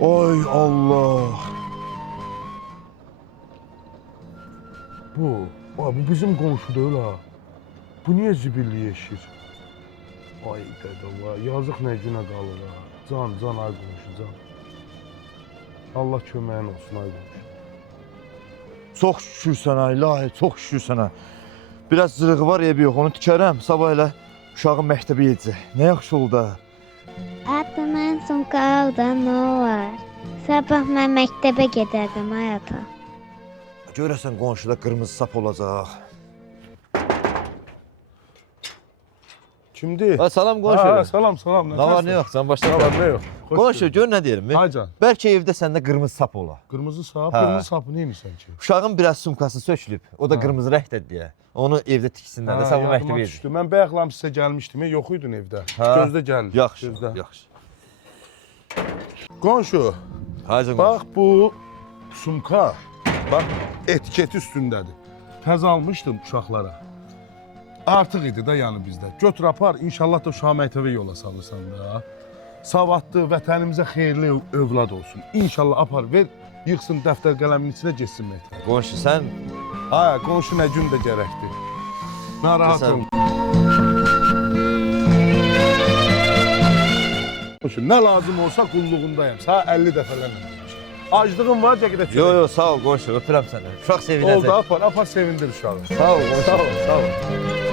Ay Allah. Bu bizim qonşu deyil ha. Bu niyə zibilli yeşir? Ay dədə, yazıq nə günə qalır ha. Can ay qonşu, can. Allah köməyin olsun ay qonşu. Çox şükür sənə ilahi, çox şükür sənə. Biraz zırığı var, evi yox, onu tikərəm. Sabah elə uşağın məktəbi yedəcək. Nə yaxşı oldu ha. Ata, mən sumka alda nə olar? Sabah mən məktəbə gedərdim ay ata. Görəsən qonşuda qırmızı sap olacaq. Kimdir? Salam qonşu. Ha, salam. Nə var, nə yox, sən başla. Nə var, nə yox. Qonşu, gör nə deyirəm. Haycan. Bəlkə evdə səndə qırmızı sap ola. Qırmızı sap, Hə. qırmızı sapı neymişsən ki? Uşağın biraz sumkası sökülüb. O da qırmızı rəngdədir deyə. Onu evdə tiksinlər də sabah məktəbə yedir. Mən bayaqlam sizə gəlmişdim, yox idin evdə. Hə. Gözdə gəl. Yaxşı, gözdə. yaxşı. Qonşu, Haycan bax qonşu. bu sumka, bax etiketi üstündədir. Təzə almışdım uşaqlara. Artıq idi da yəni bizdə. Götür apar, inşallah da uşağı məktəbə yola salırsan da. Savadlı, vətənimizə xeyirli övlad olsun. İnşallah apar, ver, yıxsın dəftər qələmin içinə getsin məktəbə. Qonşu, sən Ay, qonşu nə gün də gərəkdir. Narahat Sən- olma. Qonşu, nə lazım olsa qulluğundayım. Sağ 50 dəfələrlə demişəm. Aclığın var, cəqidə çörək. Yo, sağ ol qonşu, öpürəm səni. Uşaq sevinəcək. Oldu, apar sevindir uşağı. Sağ ol qonşu. Sağ ol.